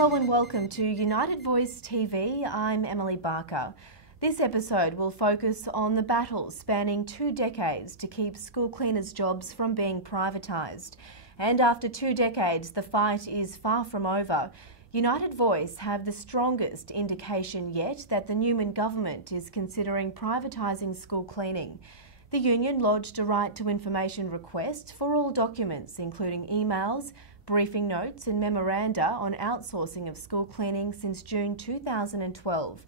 Hello and welcome to United Voice TV. I'm Emily Barker. This episode will focus on the battle spanning 2 decades to keep school cleaners' jobs from being privatised. And after 2 decades, the fight is far from over. United Voice have the strongest indication yet that the Newman Government is considering privatising school cleaning. The union lodged a right to information request for all documents, including emails, briefing notes and memoranda on outsourcing of school cleaning since June 2012.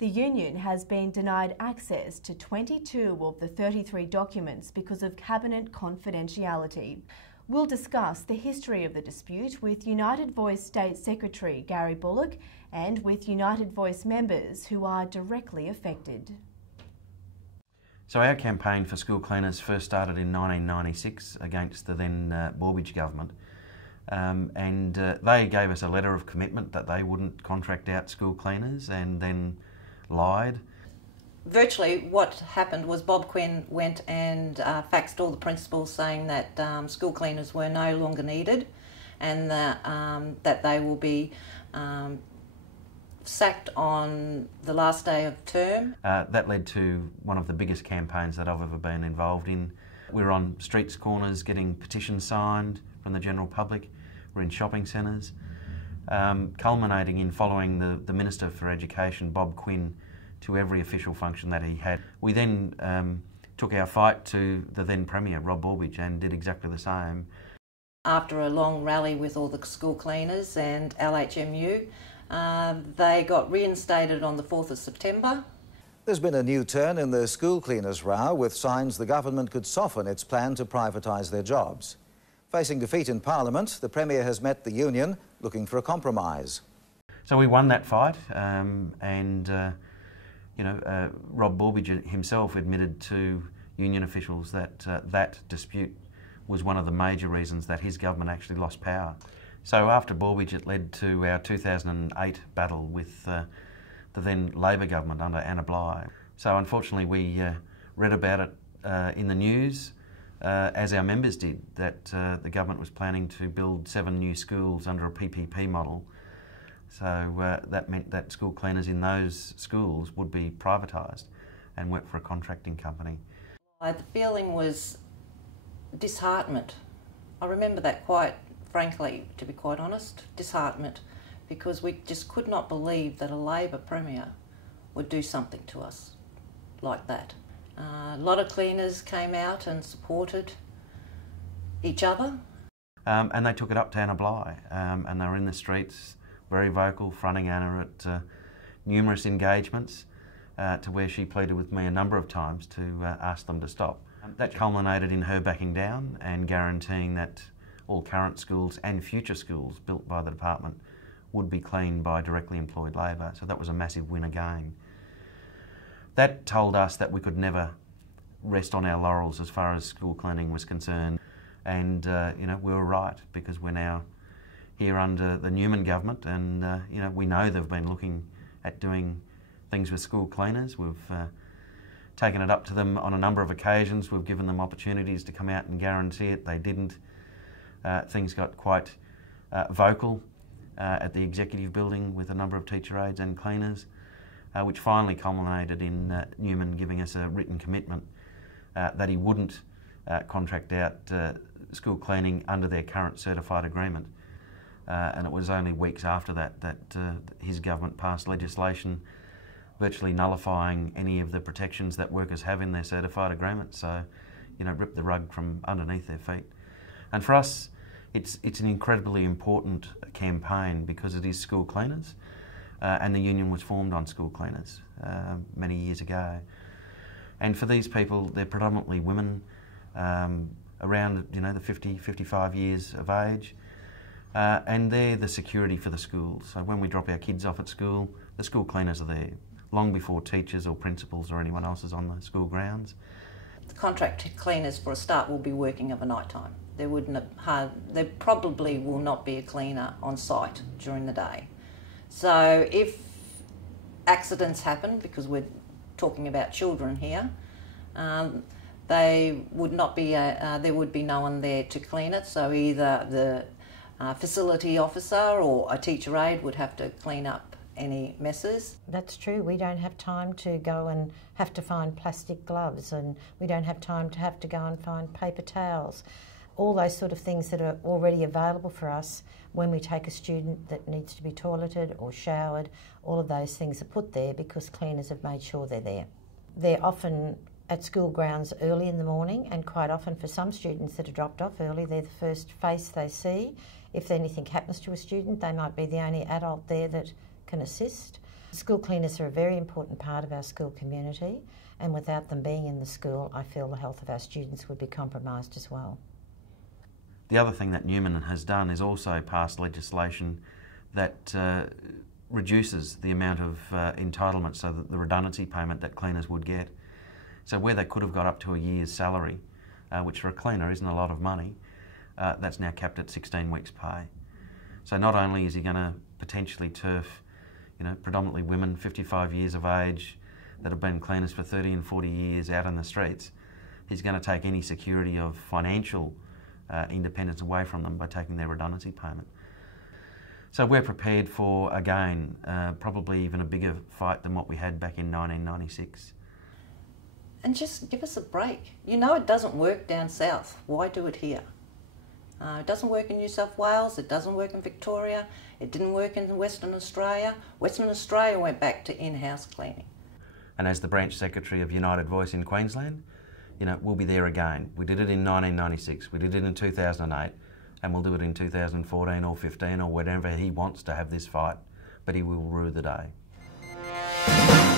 The union has been denied access to 22 of the 33 documents because of cabinet confidentiality. We'll discuss the history of the dispute with United Voice State Secretary Gary Bullock and with United Voice members who are directly affected. So our campaign for school cleaners first started in 1996 against the then Borbidge government. They gave us a letter of commitment that they wouldn't contract out school cleaners and then lied. Virtually what happened was Bob Quinn went and faxed all the principals saying that school cleaners were no longer needed and that they will be sacked on the last day of term. That led to one of the biggest campaigns that I've ever been involved in. We were on streets, corners, getting petitions signed from the general public. We're in shopping centres, culminating in following the Minister for Education, Bob Quinn, to every official function that he had. We then took our fight to the then Premier, Rob Borbidge, and did exactly the same. After a long rally with all the school cleaners and LHMU, they got reinstated on the 4th of September. There's been a new turn in the school cleaners' row, with signs the government could soften its plan to privatise their jobs. Facing defeat in Parliament, the Premier has met the union looking for a compromise. So we won that fight, Rob Borbidge himself admitted to union officials that that dispute was one of the major reasons that his government actually lost power. So after Borbidge, it led to our 2008 battle with the then Labor government under Anna Bligh. So unfortunately we read about it in the news, as our members did, that the government was planning to build 7 new schools under a PPP model. So that meant that school cleaners in those schools would be privatised and work for a contracting company. The feeling was disheartenment. I remember that quite frankly, to be quite honest, disheartenment, because we just could not believe that a Labor Premier would do something to us like that. A lot of cleaners came out and supported each other. And they took it up to Anna Bligh, and they were in the streets, very vocal, fronting Anna at numerous engagements, to where she pleaded with me a number of times to ask them to stop. That culminated in her backing down and guaranteeing that all current schools and future schools built by the department would be cleaned by directly employed labour. So that was a massive win again. That told us that we could never rest on our laurels as far as school cleaning was concerned. And, we were right, because we're now here under the Newman Government and, we know they've been looking at doing things with school cleaners. We've taken it up to them on a number of occasions. We've given them opportunities to come out and guarantee it. They didn't. Things got quite vocal at the executive building with a number of teacher aides and cleaners, which finally culminated in Newman giving us a written commitment that he wouldn't contract out school cleaning under their current certified agreement. And it was only weeks after that his government passed legislation virtually nullifying any of the protections that workers have in their certified agreement. So, ripped the rug from underneath their feet. And for us, it's an incredibly important campaign because it is school cleaners, and the union was formed on school cleaners many years ago. And for these people, they're predominantly women, around the 50, 55 years of age, and they're the security for the schools. So when we drop our kids off at school, the school cleaners are there, long before teachers or principals or anyone else is on the school grounds. The contract cleaners, for a start, will be working of a night time. There probably will not be a cleaner on site during the day. So if accidents happen, because we're talking about children here, they would not be. There would be no one there to clean it. So either facility officer or a teacher aide would have to clean up any messes. That's true. We don't have time to go and have to find plastic gloves, and we don't have time to have to go and find paper towels. All those sort of things that are already available for us when we take a student that needs to be toileted or showered, all of those things are put there because cleaners have made sure they're there. They're often at school grounds early in the morning, and quite often for some students that are dropped off early, they're the first face they see. If anything happens to a student, they might be the only adult there that can assist. School cleaners are a very important part of our school community, and without them being in the school, I feel the health of our students would be compromised as well. The other thing that Newman has done is also pass legislation that reduces the amount of entitlement, so that the redundancy payment that cleaners would get. So where they could have got up to a year's salary, which for a cleaner isn't a lot of money, that's now capped at 16 weeks' pay. So not only is he going to potentially turf, predominantly women 55 years of age that have been cleaners for 30 and 40 years out in the streets, he's going to take any security of financial independence away from them by taking their redundancy payment. So we're prepared for, again, probably even a bigger fight than what we had back in 1996. And just give us a break. You know it doesn't work down south. Why do it here? It doesn't work in New South Wales, it doesn't work in Victoria, it didn't work in Western Australia. Western Australia went back to in-house cleaning. And as the branch secretary of United Voice in Queensland, we'll be there again. We did it in 1996, we did it in 2008, and we'll do it in 2014 or 15 or whenever he wants to have this fight, but he will rue the day.